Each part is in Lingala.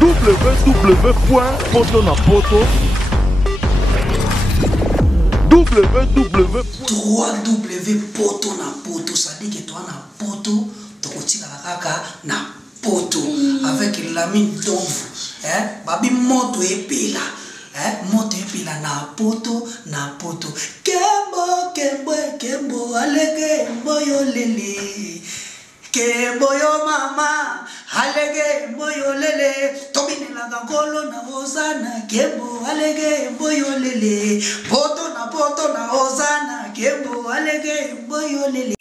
www.potonapoto www.potonapoto, ça dit que toi na poto, tokotika la kaka na poto avec la mine d'ombre, babi moto epela. Moto epela na poto kembo kembo kembo alege moyo lele kembo yo mama alege moyo lele tobine la gangolo na ozana kembo alege moyo lele poto na ozana kembo alege moyo lele.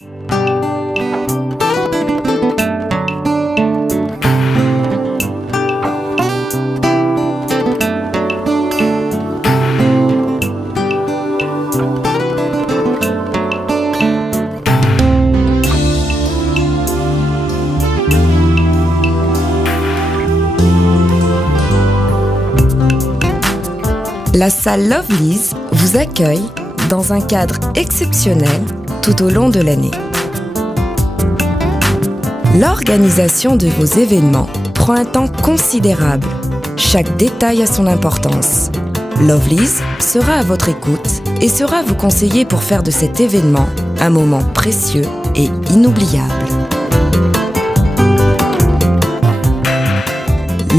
La salle Lovely's vous accueille dans un cadre exceptionnel tout au long de l'année. L'organisation de vos événements prend un temps considérable. Chaque détail a son importance. Lovely's sera à votre écoute et sera vous conseiller pour faire de cet événement un moment précieux et inoubliable.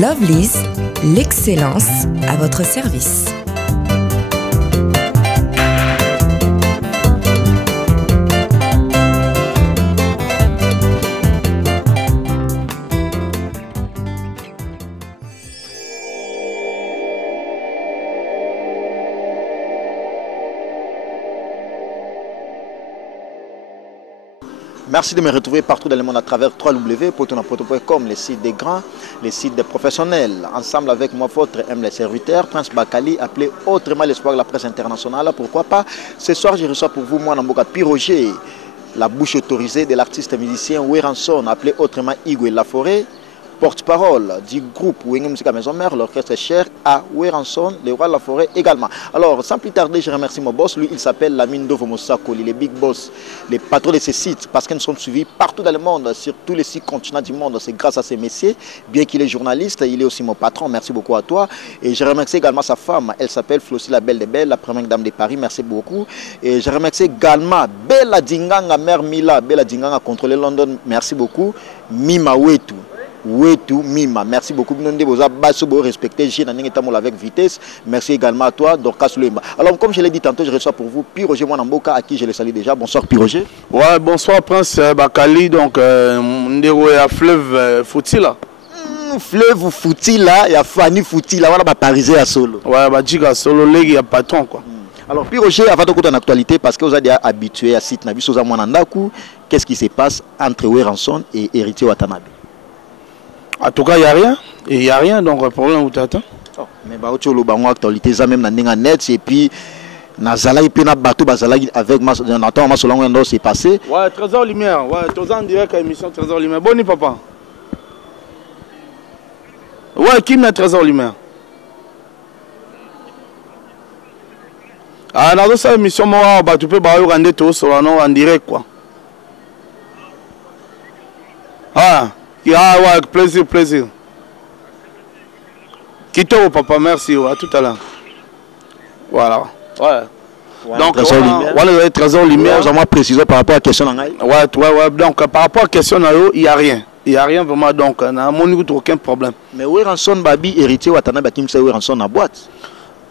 Lovely's, l'excellence à votre service. Merci de me retrouver partout dans le monde à travers www.potonapoto.com, les sites des grands, les sites des professionnels. Ensemble avec moi, votre humble serviteur, Prince Bakali, appelé autrement l'espoir de la presse internationale. Pourquoi pas? Ce soir, je reçois pour vous, moi, Namboka Piroger, la bouche autorisée de l'artiste musicien Weranson, appelé autrement Igwe Laforêt, porte-parole du groupe Wenge Musica Maison Mère, l'orchestre cher à Weranson, le roi de la forêt également. Alors, sans plus tarder, je remercie mon boss. Lui, il s'appelle Lamine Dovomosako, les big boss, les patrons de ces sites, parce qu'ils sont suivis partout dans le monde, sur tous les 6 continents du monde. C'est grâce à ces messieurs, bien qu'il est journaliste, il est aussi mon patron. Merci beaucoup à toi. Et je remercie également sa femme. Elle s'appelle Flossie la Belle des Belles, la première dame de Paris. Merci beaucoup. Et je remercie également Bella Dinganga, mère Mila, Bella Dinganga, contrôlé London. Merci beaucoup. Mima Wetu. Wetu Mima, merci beaucoup. Vous avez respecté avec vitesse. Merci également à toi, Dorcas Lemba. Alors, comme je l'ai dit tantôt, je reçois pour vous Piroger Mwanamboka, à qui je le salue déjà. Bonsoir, Piroger. Ouais, bonsoir, Prince Bakali. Donc, on est à Fleuve Foutila. Fleuve Foutila, il y a Fanny Foutila, voilà, ma parisien à solo. Ouais, bah, Djiga solo, il y a patron, quoi. Alors, Piroger, avant de côté en actualité, parce que vous êtes habitué à site Nabi Sosa Mwanandaku, qu'est-ce qui se passe entre Weranson et Héritier Watanabe? En tout cas, il n'y a rien. Et il n'y a rien, donc le problème où tu attends. Mais tu as une actualité, ça même dans net, et puis, Nazala, il peut y bateau avec Nathan Massolong, c'est passé. Ouais, Trésor Lumière, ouais, tu en direct à l'émission Trésor Lumière. Bonne papa. Ouais, qui met Trésor Lumière? Ah, dans cette émission, tu peux regarder tout sur en direct, quoi. Ah. Ah ouais, plaisir, plaisir. Quitte papa, merci, à tout à l'heure. Voilà. Ouais. Donc, voilà, les trésors lumière. Vous avez précisé par rapport à la question. Ouais. Donc, par rapport à la question, il n'y a rien. Il n'y a rien vraiment, donc, à mon niveau, aucun problème. Mais Weranson, Babi, héritier, Watanabe, qui me sait Weranson à boîte.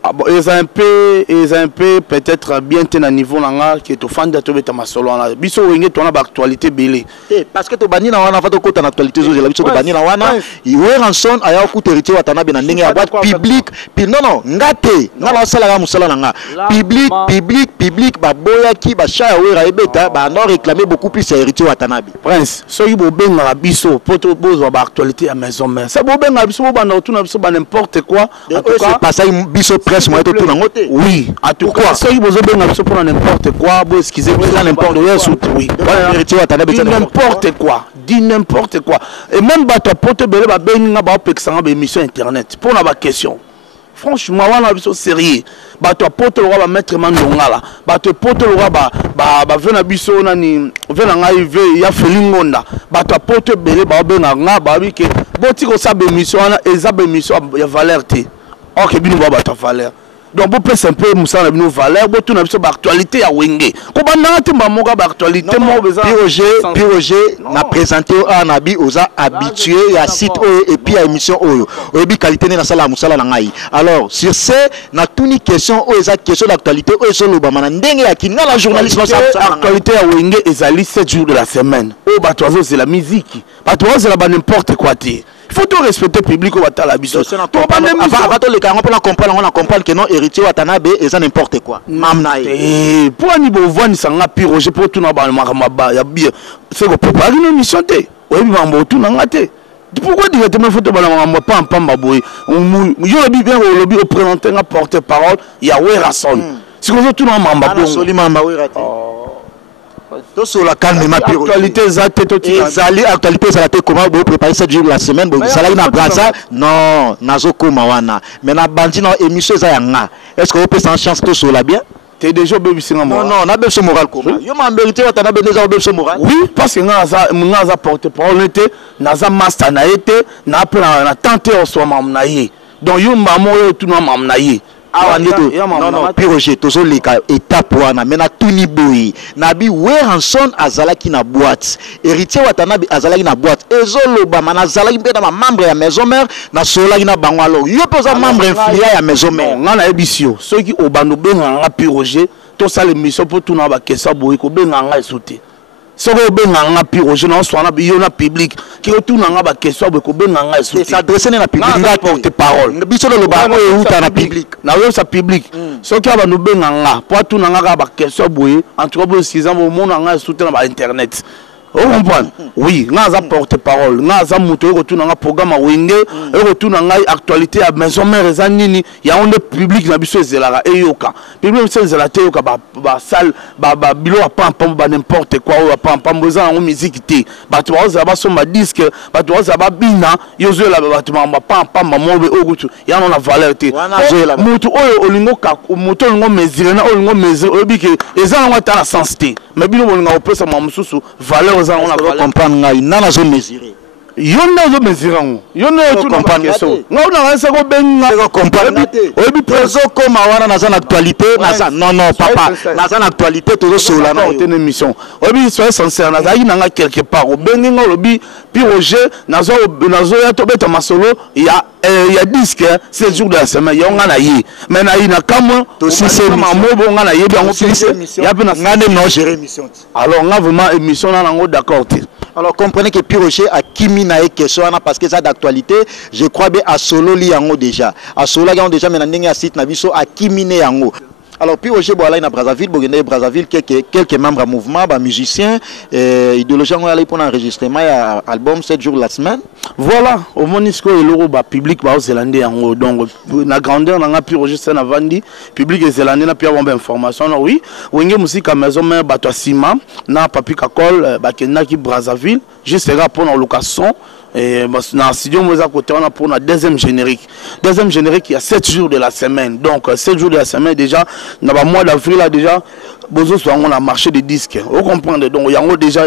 Ah bon, ils ont un peu peut-être bien à niveau là qui est au fan de tout ma solo là. Biso wenge tu as l'actualité belé. Parce que tu bani na wana fa to kota l'actualité zo la biso to bani na wana. Weranson aya ku héritier Watanabe na ndenge ya boîte public. Puis non ngate ngala sala ga musala na nga. Public ba boya ki ba sha wera ebeta ba non réclamer beaucoup plus héritier Watanabe. Prince, so yibo benga biso poto bozo ba actualité à maison mère. Ça bo benga biso ba na tout na biso ba n'importe quoi. En tout cas, pas ça biso oui, en tout cas, si vous avez besoin de n'importe quoi, vous excusez n'importe quoi, oui. N'importe quoi, dit n'importe quoi. Et même votre pote belé va bénir ba émission internet pour la question. franchement wana biso sérieux bato apoto loka ba maître mandongala bato poto loka ba vena biso nani vena ngai ve ya felingonda bato apoto belé ba benga nga ba bi ke boti ko sa émission wana eza ba émission ya valeur te ok bino ba bato valeur donc vous pouvez un peu moussa na bino valeur bo tuna biso ba actualité ya wenge ko banda te ba moka ba actualité mo beza Roger na présenter en abi oza habitué à site et puis à émission oyo oyebi qualité na sala musala na ngai alors sur ce na tuni question o eza question d'actualité o eso loba mana ndenge ya kinga la journaliste actualité ya wenge ezali 7 jours de la semaine o ba tozo c'est la musique ba tozo c'est la n'importe quoi ti il faut tout respecter public au batala biso avant les carons pour comprendre que non héritier Watanabe et ça n'importe quoi mamnae pour ani bo vani sanga Roger pour tout na ba makamba ya bien c'est ko préparer une émission té oyebi mambo tout na ngate pourquoi directement faut te ba mambo pas pamba boy yo lobi bien lobi au présenter un porte-parole ya Werason c'est que tout na mamba bon soli mamba Werate tout sur la calme ma actualité exacte tout ezali actualité ça la te comment vous préparer 7 jours la semaine bon ça là na braza non nazoko mawana mais na bandi na émission za yanga est-ce que vous pouvez sans chance tout sur la bien t'es déjà bébé singa non non na beso moral comment yo ma vérité watana be déjà beso moral oui parce que ngaza porte-parole était naza master na été na après na tenter au soir mamna ye donc yo maman yo tout na mamna ye non non Roger tozo leka étape wana mais na tuni boy nabi Werason azalaki na boîte héritier Watanabe azalaki na boîte ezoloba mana azalaki mpe na membre ya maison mère na solaki na bango alors yo poza membre influent ya maison mère ngana ebisio ceux qui obando benga nga Roger to ça l'émission pour tout na ba kessa boy ko benga nga sauter ce que benga nga Roger na so na yo na public qui tout na nga ba kessa boy ko benga nga sauter s'adresser na public nga porte parole biso lo ba ko uta na public na yo sa public ce qui va nous benga nga pour tout na nga ba kessa boy en tout cas pour 6 ans au monde nga sauter na ba internet. Vous comprenez? Oui, nous avons porte-parole, nous avons un programme à Wenge, nous avons actualité à maison mère il y a un public qui a besoin de la Eyoka. Public qui a besoin de la salle, bilo à pas n'importe quoi, pas besoin de musique. Tu vas avoir un disque, tu vas avoir bina, tu vas avoir pas maman, il y a une valeur. Mutu olingo mutu olingo mesurer na olingo mesurer obiki ezana ngata na sensité mais bino bolinga opesa mamususu valeur on a comprendre ngai nana zo mesurer yonna zo mesurer ngo yonna tout comprendre so ngona ngasa ko benga ko comprendre obi prezo ko mawana na za actualité na za non non papa na za actualité to sola na une émission obi soyez sincère na za ina quelque part o benga obi puis Roger nazo ya to beta masolo il y a disque 7 jours de la semaine il y a ngana yi mais na ina kama to si c'est mamobo ngana yebi ngo il y a bien ngane non gérer émission alors nga vraiment émission na ngo d'accord. Alors comprenez que Roger a kimi na question parce que ça d'actualité je crois bien à solo li yango déjà à solo yango déjà mais ndenge ya site na biso a kimi ne yango. Alors puis Roger Boala na Brazzaville Brazzaville quelques membres du mouvement musiciens idéologie on allait pour enregistrement ya album 7 jours la semaine voilà au monisco et l'euro public ba zélandais yango donc na grandeur na puis Roger c'est na vandi public zélandais na puis avoir information oui wenge musique à maison mais bato sima na papi kakol ba kenda ki Brazzaville juste pour la location. Et dans le studio, nous avons pour la deuxième générique. Deuxième générique, il y a 7 jours de la semaine. Donc, 7 jours de la semaine, déjà, dans le mois d'avril, là, déjà, on a marché des disques. Vous comprenez? Donc, il y a déjà,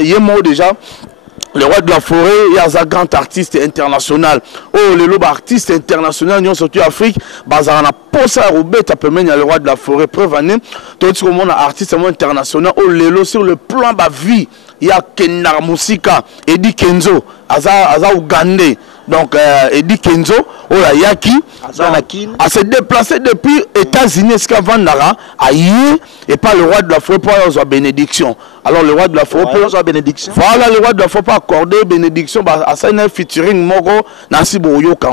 le roi de la forêt, il y a un grand artiste international. Oh, le lobe artiste international, nous sommes en Afrique. Bazarana Posa Roubet, il y a le roi de la forêt. Preuve année, tout le monde est artiste international. Oh, le sur le plan de la vie. Il y a Kenar Musika, Eddie Kenzo, Aza Ougandais. Donc, Eddie Kenzo, Ola Yaki, a se déplacé depuis États-Unis, Vandara, à Yé, et pas le roi de la forêt pour avoir bénédiction. Alors, le roi de la forêt pour avoir bénédiction. Voilà, le roi de la forêt pour accorder bénédiction, à ça, il y a un featuring Moro, Nancy Boroyoka.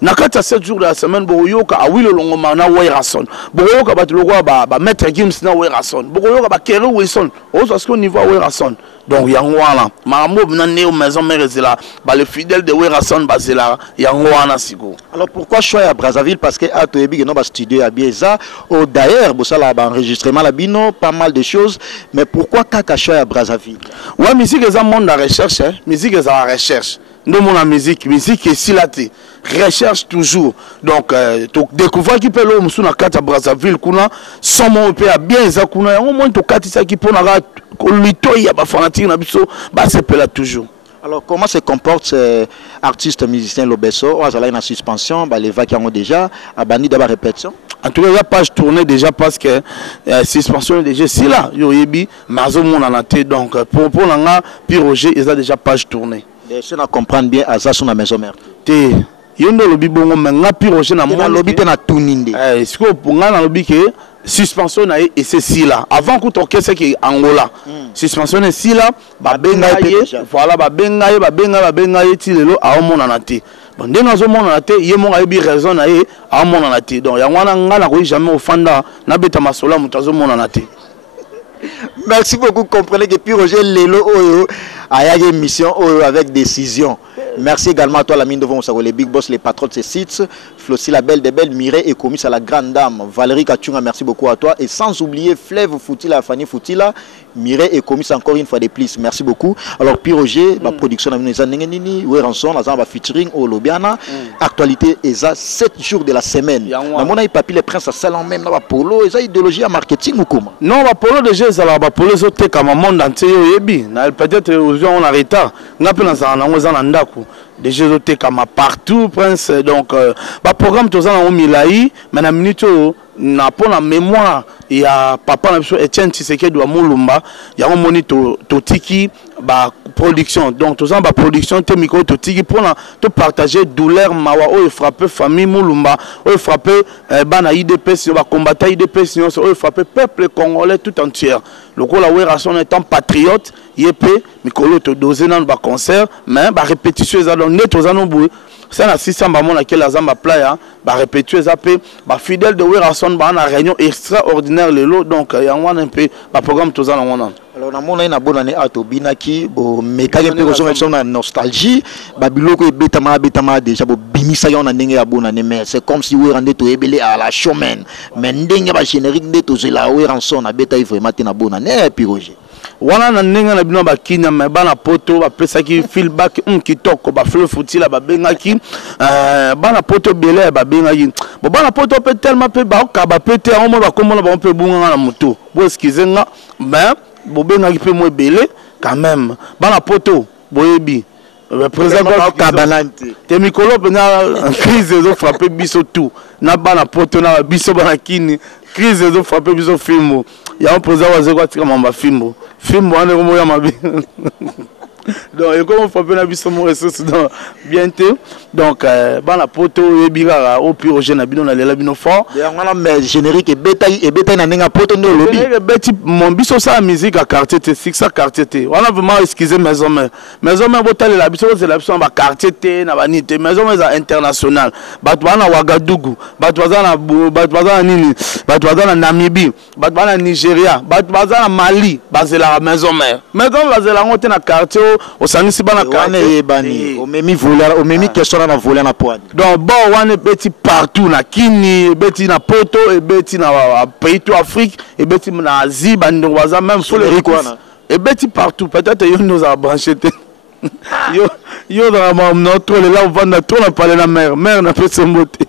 Nakata 7 jours de la semaine, Boroyoka, a Willow Longomana, Werason. Boroyoka, le roi, Maître Gims, na Werason. Boroyoka, Kerry Wilson, au ce niveau Werason. Donc, il y a un roi, Mamou, Nané, maison mère, les fidèles de Werason, Basela, il y a un roi, Nasigo. Alors, pourquoi choix à Brazzaville? Parce que à Toyebi, il y a un studio à Bieza. D'ailleurs, il y a un enregistrement là, pas mal de choses. Mais pourquoi Kaka choix à Brazzaville? Ouais, musique est un monde de recherche. Musique est à la recherche. Nous, mon musique est si là, recherche toujours. Donc, découvrir qui peut l'homme sous la carte à Brazzaville, sans mon pays à bien, au moins, tu as ça qui peut lui fanatique, c'est là toujours. Alors, comment se comportent ces artistes musiciens Lobesso? Ils sont en suspension, les vagues ont déjà, abandonné d'abord répétition. En tout cas, la page tournée déjà parce que suspension est déjà si là, yoyebi, mazo mon en athée. Donc, pour l'anga, puis Roger, ils ont déjà page tournée. Les gens comprennent bien à ça sur la maison mère. Té, yondo lobby bongo, mais nga puis Roger na mon lobby te na tuninde. Est-ce que pour nga na lobby que suspension na et c'est si là. Avant qu'on toque c'est que Angola. Suspension est si là, ba bengaye, voilà ba bengaye ti lelo a mon en athée. Bon, dès que nous avons été, il y a eu raison à mon anaté. Donc, il y a un jamais au fanda, n'a pas masola, mon anaté. Merci beaucoup. Comprenez que puis Roger Lelo a une mission avec décision. Merci également à toi, la mine de Vonsaro, les big boss, les patrons de ces sites. Flossi, la belle des belles, Mireille et commis à la grande dame. Valérie Kachunga, merci beaucoup à toi. Et sans oublier Fleuve Foutila, Fanny Foutila, Mireille et commis encore une fois de plus. Merci beaucoup. Alors, puis Roger, la production, les années, Ranson, la featuring au Lobiana. Actualité, et ça, 7 jours de la semaine. Mon avis, papi, les princes à salon même, là, polo, et ça, idéologie à marketing ou comment? Non, polo déjà, ça va polo, ça, t'es comme un monde entier, peut-être, on a retard. On a déjà doté comme partout prince donc programme tous en Milaï mais na minute na pour la mémoire il y a papa na Etienne Tshisekedi wa Mulumba il y a un monito totiki ba production donc tous en ba production te micro totiki pour te partager douleur mawa o frapper famille Mulumba o frapper bana IDP si ba combattre IDP si o frapper peuple congolais tout entier le ko la Werason étant patriote yepé mikolo to doser dans ba concert mais ba répétition ça donc net aux anobou c'est na 600 ba mon laquelle la zamba playa ba répétition ça pe ba fidèle de Werason ba na réunion extraordinaire le lot donc il y a un peu ba programme tous en on. Alors na mona ina bonne année ato binaki bo mekage pe ko na nostalgie ba biloko e betama déjà bo bimisa yo na ndenge ya bonne année mais c'est comme si we rende to ebele à la showman mais ndenge ba générique ndeto zela we ranson na beta vraiment na bonne année puis Roger wana na ndenge na bino bakina me bana poto ba pesaki feedback kitoko ba Fleuve Foutila ba bengaki bana poto belé ba bengaki bo bana poto pe tellement pe ba ka ba pété en mo ba komona ba pe bunga na moto bo excusenga mais bo bengaki pe mo belé quand même bana poto boyebi le président Kabanante te mikolo pe na crise zo frapper biso tout na bana poto na biso bana kini crise zo frapper biso filmo ya un président wa zeko atika mamba filmo ane komo ya mabi donc et comment frapper na biso mo ressource donc bientôt donc bana poto ebirara au pire Roger na bino na lela bino fort ya ngala mais générique et bétail na ninga poto ndo lobby beti mon biso sa musique à quartier T fixa quartier T on a vraiment excusé maison mère botale la biso c'est la biso ba quartier T na banité maison mère international bato bana Ouagadougou bato bazana nini bato bazana Namibie bato bana Nigeria bato bazana Mali bazela maison mère bazela ngote na quartier au sanisi bana quartier bani o memi voler o memi question na voler na pointe donc bon on est petit partout na Kini beti na poto et beti na pays tout Afrique et beti na Asie bando baza même faut le et beti partout peut-être yo nous a branché yo dans notre là on va na tout na parler la mère n'a pas se monter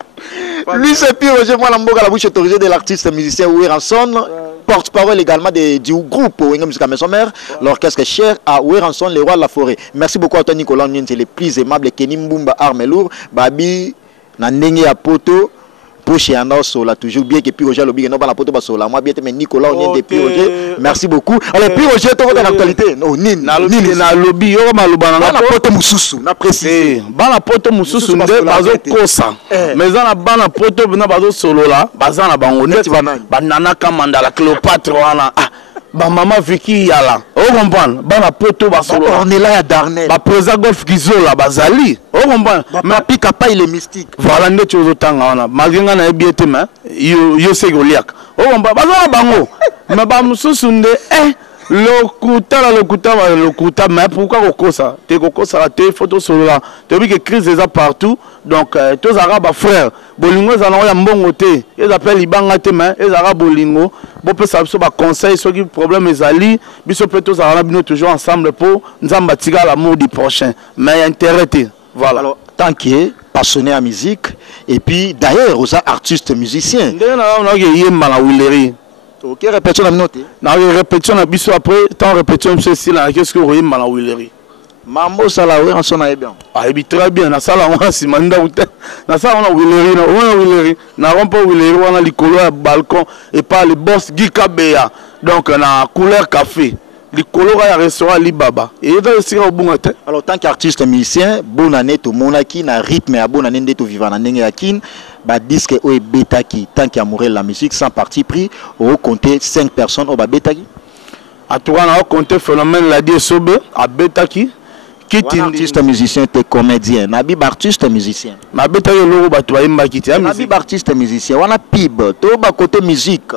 lui c'est pire Roger moi la mboka la bouche autorisée de l'artiste musicien Werason porte-parole également du groupe Wenge Musica Maison Mère, l'orchestre cher à Werason, les rois de la forêt. Merci beaucoup à toi Nicolas Nguyen, c'est le plus aimable Kenny Mbumba Armelour, Babi, Nandenge à Poto, Poche Anda Sola, toujours bien que puis Roger Lobi, non pas la Poto Basola, moi bien mais Nicolas Nguyen depuis Roger, merci beaucoup. Alors puis Roger, tu vois l'actualité, non, na Lobi, yo maluba na Poto Mususu, na précisé. Bana Poto Mususu nde bazo kosa. Mais on a bana Poto na bazo solo là, bazana bango net banana kamanda la Cléopâtre wana. Ba maman Vicky yala o comprendre bana poto ba solo on est là ya Darnel ba président golf gizola bazali o comprendre mais pika pas il est mystique voilà nde chozo tanga wana maginga na ebiete ma yo segoliak o comprendre bazala bango mais ba mususu nde lokuta, mais pourquoi kokosa? Te kokosa la te photo sur là. Tu as vu que crise est partout. Donc tous arabes frères, bolingo za na ya mbongo te. Ils appellent ibanga te mais ils arabes bolingo. Bon peut ça ba conseil ceux qui problème ezali, biso peut tous arabes nous toujours ensemble pour nzamba tiga l'amour du prochain. Mais intérêt. Voilà. Alors tant que passionné à musique et puis d'ailleurs aux artistes musiciens. Ok, répétition la minute. Na répétition na biso après tant répétition ceci là qu'est-ce que vous voyez dans la Willery. Mambo sala oui en son bien. Ah et très bien na sala on si manda outé. Na sala on a Willery na Willery na rompo Willery on a likolo ya balcon et pas le boss Guy Kabeya. Donc na couleur café. Likolo ya restaurant Libaba. Et il va aussi au bon hôtel. Alors tant qu'artiste musicien, bonne année to monaki na rythme ya bonne année to vivant na ndenge ya kin. Ba disque o betaki tant qu'amoureux la musique sans parti pris au compter 5 personnes au ba betaki. À toi on a compté phénomène la die sobe à betaki qui est artiste musicien te comédien nabi artiste musicien na betaki loro ba to imba kiti nabi artiste musicien wana pib to ba côté musique.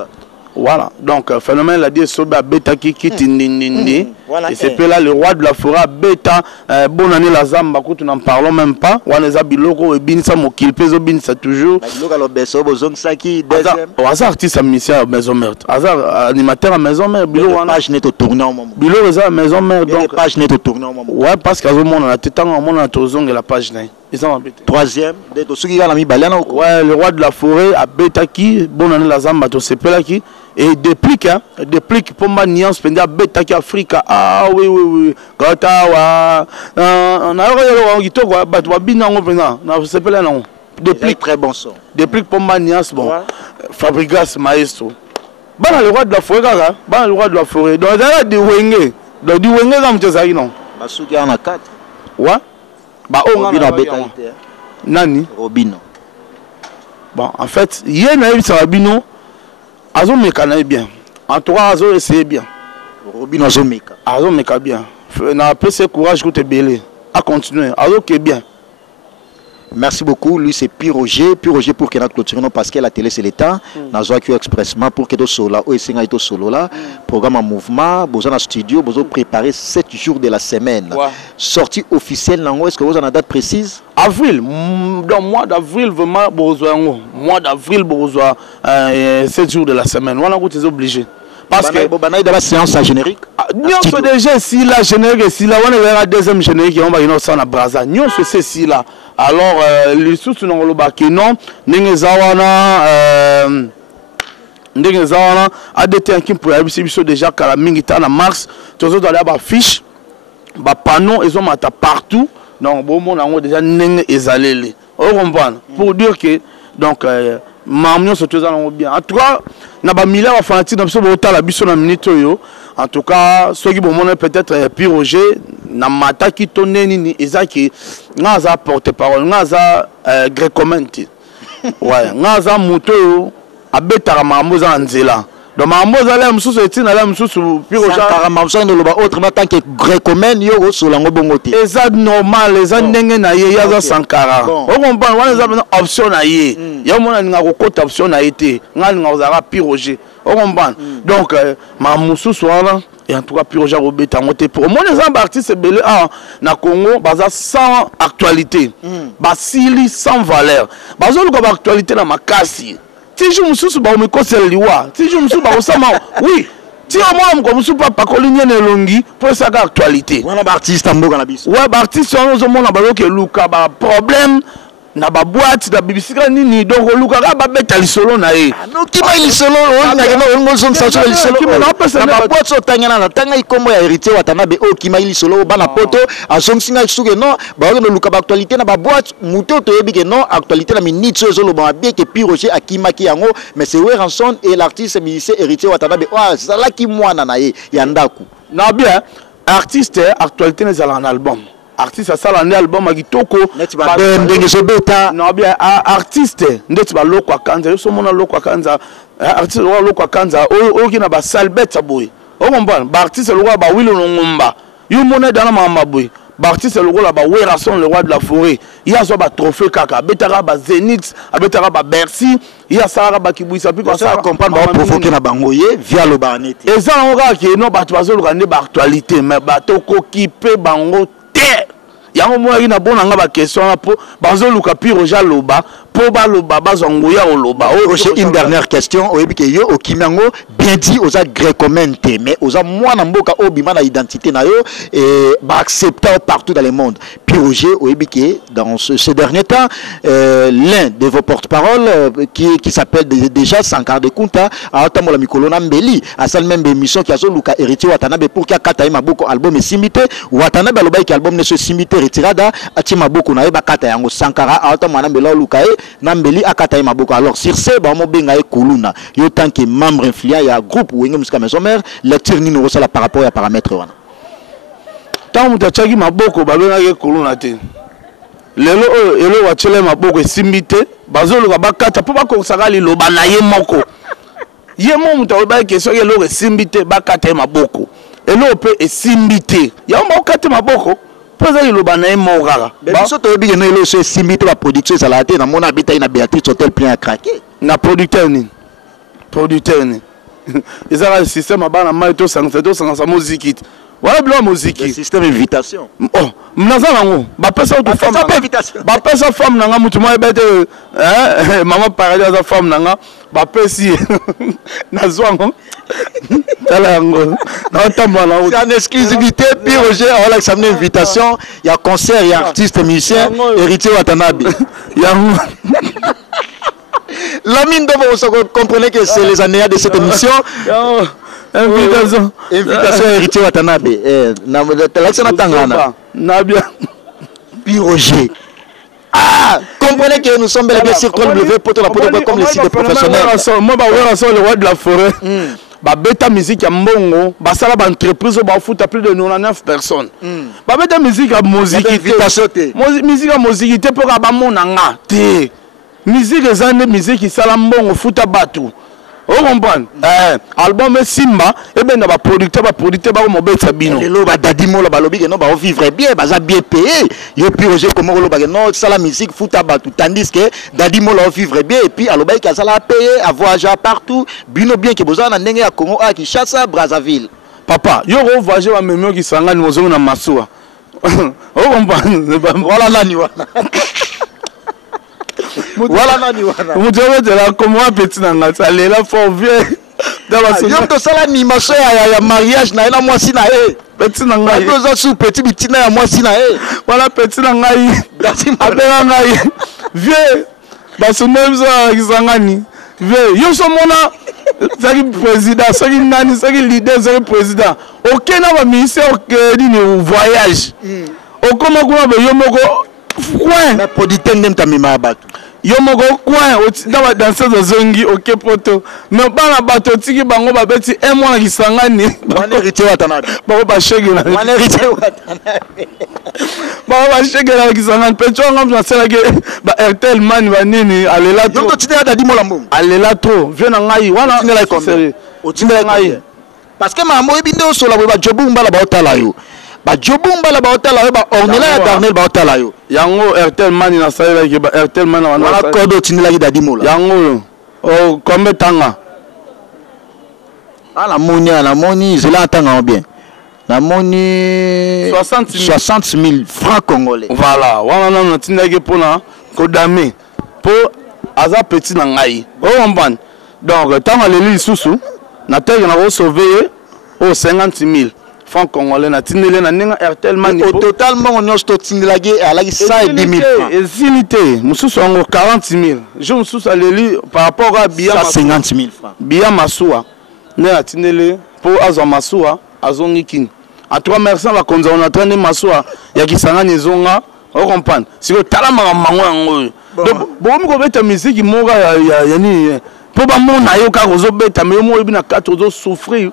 Voilà, donc phénomène la dit Soba Beta qui quitte et c'est là le roi de la forêt Beta bonne année la Zamba nous n'en parlons même pas on les a biloko et binsa mo kilpezo binsa toujours biloko lo beso bozong saki deuxième hasard artiste musicien à maison mère hasard animateur à maison mère biloko page net au tourner au moment biloko à maison mère donc page net au tourner au moment ouais parce qu'à ce moment on a tout on a tozong la page net ils ont embêté troisième de to suki la mi balana ouais le roi de la forêt à Beta qui bonne année la Zamba to sepela qui et depuis pour ma nuance pendant Beta qui Africa ah oui Gotawa on a eu to quoi bat wa binango pendant na sepela non depuis très bon son depuis pour ma nuance bon Fabrigas maestro bana le roi de la forêt kaka bana le roi de la forêt donc ça de wenge donc du wenge comme tu sais non basuki ana 4 ouais bah on a Beta nani Robino bon en fait hier na eu Robino Azo meka bien. En tout cas, Azo essaye bien. Robino Azo meka. Azo meka bien. Na PC courage pour te belé. À continuer. Azo qui est bien. Merci beaucoup. Lui c'est Piroger pour que notre clôture parce que la télé c'est l'état. Nazo qui expressement pour que to solo ou esinga to solo là. Programme en mouvement, besoin en studio, besoin préparer 7 jours de la semaine. Sortie officielle nango est-ce que vous en avez date précise? Avril, dans mois d'avril vraiment besoin mois d'avril besoin 7 jours de la semaine. On a été obligé. Parce que Bobana dans la séance à générique. Nous sommes déjà si la générique si là on est la deuxième générique on va y ça na Braza. Nous c'est si là. Alors les sous non le baki non ndenge zawana adete qui pour biso déjà kala mingi ta na mars tous autres aller ba fiche ba panneau ils ont mata partout donc bon mon on déjà ndenge ezaleli. On comprend pour dire que donc Mamio se tous allons bien. En tout cas, na ba milliard de fanatiques na biso bota la biso na minute yo. En tout cas, ceux qui bon peut-être Piroger na mata qui tonne ni ezaki ngaza porte-parole ngaza grécomenti. Ouais, ngaza moto yo abetara mambo za nzela. Donc mambo za la msusu etina la msusu Piroger mambo no loba autrement tant que grécomen yo so lango bongote. Eza normal, eza ndenge na ye ya za Sankara. On comprend wana za option na ye. Ya mona ninga ko kota option na été nga ninga ozara Piroger. On comprend. Donc ma mususu wana et en tout cas Piroger obeta ngote pour moi les artistes belé ah na Congo baza sans actualité. Basili sans valeur. Bazo ko ba actualité na makasi. Tiju mususu ba me kosela liwa. Tiju mususu ba osama. Oui. Si on m'a comme ça pas colligner longi pour ça actualité. On a artiste en boga na biso. Ouais, artiste on a ba que Luka ba problème na ba boîte na bibisika nini donc Luka ba beta lisolo na ye. Non qui ba lisolo on na kema on zone sa lisolo. Na ba boîte so tangana na tanga ikombo ya héritier watanabe o ki ma lisolo ba na poto azong singa suke non ba no Luka ba actualité na ba boîte muto to yebi que non actualité na minute so zo lo ba bien que Piroger akimaki yango mais c'est Weranson et l'artiste musicien héritier watanabe ah c'est là qui mwana na ye ya ndaku. Na bien artiste actualité na zala un album. Artiste ça un album à kitoko non bien artiste ndeti ba lokwa kanza yo somona lokwa kanza artiste lokwa kanza o ki na ba salbet boy o comprendre ba artiste lokwa ba wilo ngomba yo mona dans mama boy Bartiste le rôle là-bas, Werason, le roi de la forêt. Il y a ça, trophée kaka. Betara, Zénith, Betara, Bercy. Il y a ça, Bakibouy, ça peut ça comprendre, on provoquer la bangoye via le banet. Et ça, on a qui est non, bah, tu vas le actualité, mais bateau coquipé, bango, terre. Il y a un moment où il y a une question pour bazo luka piro ja loba pour ba loba bazongoya au loba. Une dernière question, au que yo au kimango bien dit aux grécomente mais aux moi na mboka obima na identité na yo et ba accepté partout dans le monde. Puis Roger au que dans ce dernier temps l'un de vos porte-parole qui s'appelle déjà Sankar de Kunta a entamé la mikolo na mbeli à celle même émission qui a zo luka héritier Watanabe pour qu'il kata maboko album et simité Watanabe aloba ki album ne se simité retirada ati maboko na yeba kata yango Sankara ata mwana mbela lukae na mbeli akata maboko. Alors sur ce ba mo benga e kuluna yo tant que membre influent ya groupe wenge musika maison mère lecture ni no sala par rapport à paramètre wana tant muta chaki maboko ba benga e kuluna te lelo elo wachele maboko esimite bazolo ka bakata po bakosaka liloba na ye moko ye mo muta ba question elo esimite bakata maboko elo pe esimite ya mo kata maboko. Mais si tu as dit que c'est simité la production, ça a été dans mon habitat, il a Béatrice Hôtel plein à craquer. Na producteur ni. Producteur ni. Ils ont un système à bas la main, tout ça, sa musique. Voilà la musique. Le système invitation. Oh, m'nazango. Ba pesa auto femme. Ba pesa femme nanga mutu mo ebete maman paradis za femme nanga ba pesi nazwango. Talango. C'est en exclusivité puis Roger on a examiné invitation, il y a concert, il y a artiste musicien, héritier Watanabe. La mine de vous comprenez que c'est les années de cette émission. Invitation héritier Watanabe. Puis Roger. Ah, comprenez que nous sommes bel et bien sur www.potonapoto.com comme les sites professionnels. Moi, le roi de la forêt. Ba beta musique ya mbongo ba sala ba entreprise ba futa plus de 99 personnes. Ba beta musique ya musique musique ya musique te pour ba monanga te. Musique ezane musique sala mbongo futa batu. O comprendre album Simba et ben ba producteur ba mo beta bino. Lelo ba dadimo la ba lobi que non ba vivre bien ba za bien payé. Yo puis Roger comment lo ba non sala musique futa batu tandis que dadimo la vivre bien et puis aloba ki sala payer avoir voyager partout bino bien que bozana ndenge ya Congo a Kinshasa Brazzaville. Papa yo ro voyager ba memio ki sangani mozo na masuwa. O comprendre voilà nani wana. Voilà nani wana. Vous devez la comment petit nanga ça là fort vieux. Yo to sala animation ya mariage na ina mwasi na petit nanga. Yo zo sou petit bitina ya mwasi na voilà petit nanga abela ngai. Vieux baso même ça kisangani. Vieux yo so mona zaki président, zaki nani, zaki leader, zaki président. OK na ba ministère OK ni voyage. O comment kuna be yo moko quoi na producteur ndem tamima bato. Yo moko coin dans cette zongi OK poto mais bana bato tiki bango ba beti un mois kisangani wana héritier Watanabe ba shegela wana héritier Watanabe ba shegela kisangani pecho ngam na sala ke ba Airtel man ba nini alela trop yo tine dadi molambo alela trop viens na ngai wana tine la kombe o tine la ngai parce que mambo ebindo so la ba jobu mbala ba otala yo ba jobumba la ba otala ba ornela ya Darnel ba otala yo yango Airtel man na sala ke ba Airtel man wana wala kodo tinela ki dadi mola yango o kombe tanga ala moni zela tanga bien na moni 60 000 francs congolais voilà wana na tinela ke pona kodame po aza petit na ngai o comprendre donc tanga leli susu na tege na sauver au 50 000 francs congolais na tinele na ninga Airtel man au total on a sto tinelage ala 110 000 francs esilité mususu ngo 40 000 je mususu aleli par rapport à bia 50 000 francs bia masuwa na tinele pour azo masuwa azongi kini en tout cas merci ba konza on attendre masuwa ya kisangani zonga o comprendre si ko tala mango yango donc bon ko beta musique moka ya ni po ba mona yo ka ko zo beta mais mo ebina 4 zo souffrir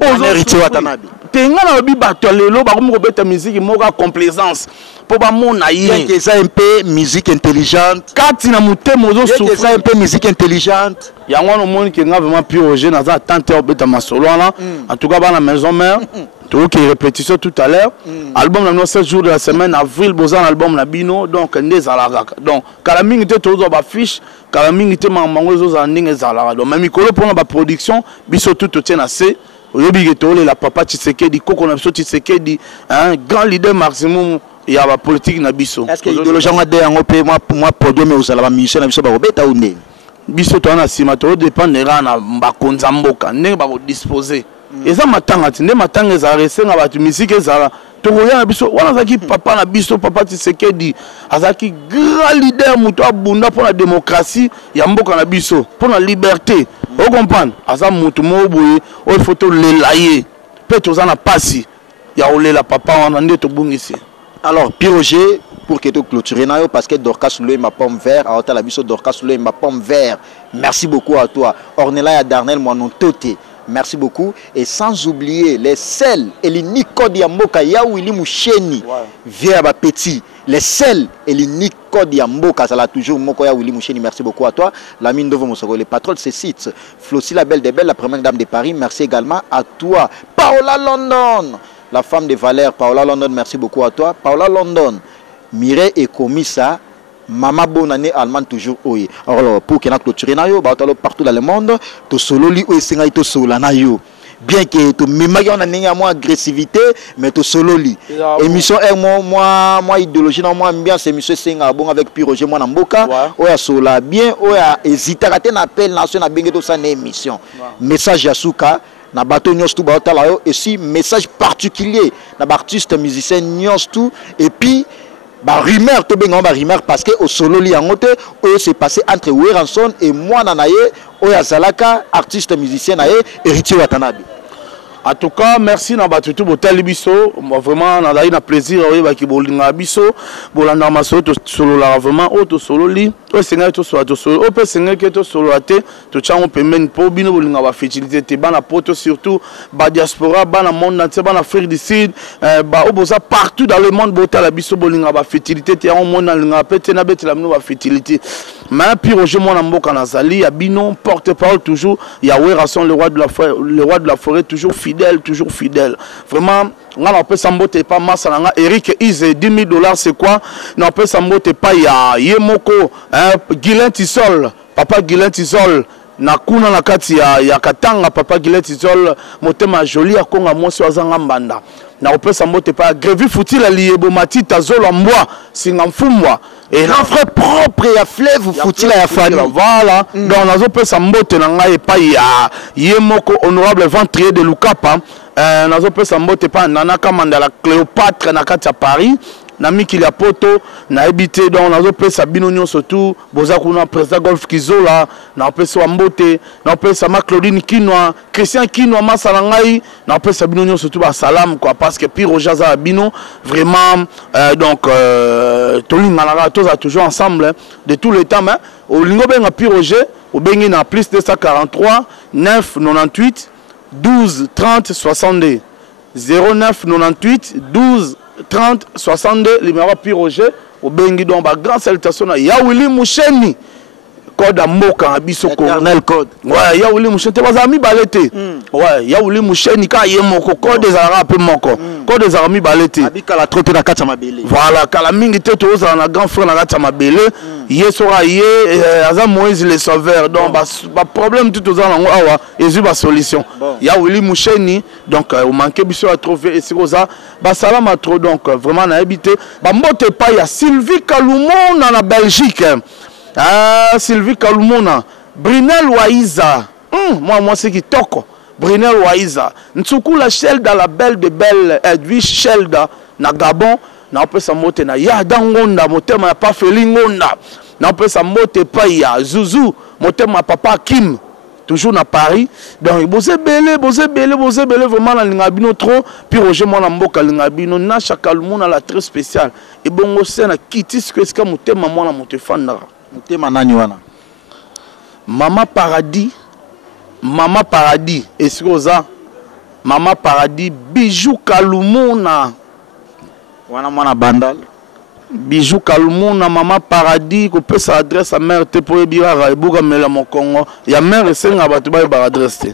héritier Watanabe tenga na bi bato lelo ba ko beta musique moka complaisance pour ba mona bien que ça un peu musique intelligente kati na mutemo zo souffrir ça un peu musique intelligente yango no moni que nga vraiment purogé na za tante beta masolo na en tout cas ba na maison mère tout qui répétition tout à l'heure album na 7 jours de la semaine avril bozan album na bino donc ndezala donc kala mingi te tozo ba fiche kala mingi te mango zo za ndenge ezala donc même mikolo pour ba production biso tout tient na C oyobi ke la papa Tshisekedi koko na biso Tshisekedi un grand leader maximum ya ba politique na biso. Est-ce que idéologie ngade yango pe moi podium ezala ba mission na biso ba robeta ou ndenge biso to na sima to dépendera na bakonza mboka ndenge ba ko disposer eza matanga ti nde matanga ezala resenga ba musique ezala to koya na biso wana zaki papa na biso papa Tshisekedi azaki grand leader muto abunda pour la démocratie ya mboka na biso pour la liberté. Vous comprenez? Asa mutu mo boye o photo lelaye pe to za na pasi ya olela papa wana nde to bungisi. Alors Piroger pour que tu clôturer na yo parce que Dorcas Loé ma pomme vert à la biso Dorcas Loé ma pomme vert. Merci beaucoup à toi. Ornella ya Darnel moi non toté. Merci beaucoup et sans oublier les sels et les Nicode ya mboka ya Willy Musheni via ba petit les sels et les Nicode ya mboka ça l'a toujours moko ya Willy Musheni. Merci beaucoup à toi l'ami Ndovo Mosoko le patron de ces sites Flossie la belle des belles la première dame de Paris. Merci également à toi Paola London la femme de Valère Paola London. Merci beaucoup à toi Paola London. Mireille et Komissa Maman bonne année allemande toujours oui. Alors pour que na clôturer na yo ba partout dans le monde to solo li o singa to solo na yo bien que to memaki on a ninga moi agressivité mais to solo li émission est moi idéologie na moi ambiance émission singa bon avec Piroger moi na mboka o ya sola bien o ya hésiter rater na appel national bengue to ça na émission message ya suka na bateau nyos tout ba tala yo et si message particulier na artiste musicien nyos tout et puis bah rumeur to benga ba rumeur parce que au solo li angote o s'est passé entre Weranson et moi nanaye o ya zalaka artiste musicien naye héritier Watanabe. En tout cas, merci na batutu botel biso, vraiment na dai na plaisir oye ba ki bolinga biso, bolanda maso to solo la vraiment auto solo li, o senga to solo, o pe senga ke to solo ate, to chango pemeni po bino bolinga ba fertilité te bana poto surtout ba diaspora, bana monde entier, bana Afrique du Sud, ba oboza partout dans le monde botel biso bolinga ba fertilité te en monde linga pete na bete la mino ba fertilité. Mais Piroger mon mboka nazali ya bino porte-parole toujours ya Weranson le roi de la forêt toujours fidèle vraiment on peut s'emboter pas masse na Eric Ize $10 000 c'est quoi on peut s'emboter pas ya Yemoko Guilain Tissol papa Guilain Tissol na kuna na kati ya Katanga papa Guilain Tissol motema joli akonga mosi wazanga mbanda na opesa mbote pa Grévi Foutila liebo matita zolo mbwa singa mfumwa et grand frère propre ya fleuve Foutila ya famille voilà donc nazo pesa mbote na ngai pa ya Yemoko honorable ventrier de Lukapa nazo pesa mbote pa Nana Kamandala Cléopâtre na kati ya Paris na mikili ya poto na habité donc nazo pesa bino nyonso tout boza kuna président Golf Kizola na pesa wa mbote na pesa ma Claudine Kinwa Christian Kinwa masala ngai na pesa bino nyonso tout ba salam quoi parce que Piroger za bino vraiment donc tolinga tous toujours ensemble de tout le temps mais au lingo benga Piroger au bengi na plus 243 9 98 12 30 62 09 98 12 30 62 numéro Piroger au bengi donc ba grand salutation ya Willy Musheni code mboka biso ko éternel code ouais ya Willy Musheni te bazami balete ouais ya Willy Musheni ka Yemoko code des arabes moko code des arabes balete abika la trotte na kati ya mabele voilà kala mingi te to za na grand frère na kati ya mabele yesora ye aza Moïse le sauveur donc ba problème tout za na awa ezu ba solution ya Willy Musheni donc au manquer biso à trouver et c'est ça ba salama trop donc vraiment na habité ba mbote pa ya Sylvie Kalumona na Belgique. Ah, Sylvie Kalumona, Brunel Waiza, moi c'est qui toko, Brunel Waiza, Ntsukula Shelda la belle de belle, Edwige Shelda, na Gabon, na peut sa mote na ya dangonda, motema pas felingonda, na peut sa mote pa ya Zouzou, motema papa Kim, toujours na Paris, donc bosé belé, vraiment na lingabino trop, puis Roger mon mboka lingabino, na Kalumona la très spéciale, et bongo c'est na kitis que est-ce que motema moi na motefanda. Maman Paradis et ce que Maman Paradis, Bijou Kalumuna. Wana mwana bandal. Bijou Kalumuna, Maman Paradis, qu'on peut sa adresse à mère te pour ebira et bouga mela mon Congo. Ya mère et senga batuba ba adresse.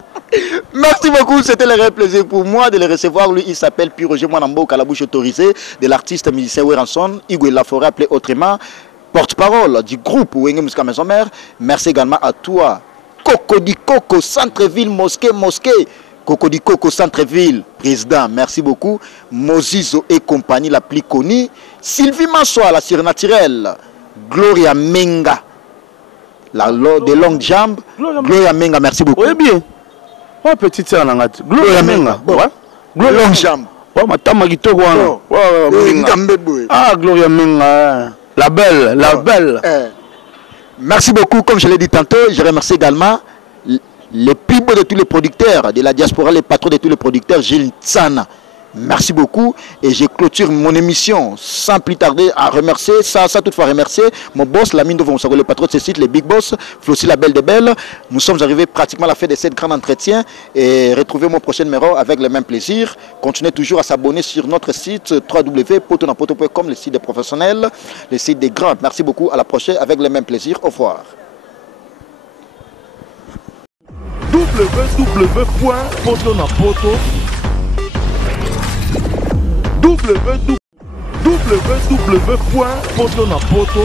Merci beaucoup, c'était le réel plaisir pour moi de le recevoir. Lui, il s'appelle Puis Roger Mwanambo, à la bouche autorisée de l'artiste musicien Weranson, Igwe Laforêt, appelé autrement, porte-parole du groupe Wenge Musica Maison Mère. Merci également à toi, Coco di Coco, Centre-Ville, Mosquée, Coco di Coco, Centre-Ville, président, merci beaucoup. Mozizo et compagnie, la plus connue. Sylvie Massoa, la surnaturelle. Gloria Menga, des longues jambes. Gloria Menga, merci beaucoup. Oui, bien. Ouais, petite sœur Nangati. Gloria Menga. Ouais. Gloria longue jambe. Ouais, ma tama kitoko wana. Ouais. Ah, Gloria Menga. La belle, la belle. Merci beaucoup, comme je l'ai dit tantôt. Je remercie également les plus beaux de tous les producteurs de la diaspora, les patrons de tous les producteurs, Gilles Tsana. Merci beaucoup et je clôture mon émission sans plus tarder à remercier, ça toutefois remercier mon boss, Lamine de Vonsagol, le patron de ce site, les Big Boss, Flossi la Belle de Belle. Nous sommes arrivés pratiquement à la fin de cette grande entretien et retrouvez mon prochain numéro avec le même plaisir. Continuez toujours à s'abonner sur notre site www.potonapoto.com, le site des professionnels, le site des grands. Merci beaucoup, à la prochaine avec le même plaisir. Au revoir. www.potonapoto www.potonapoto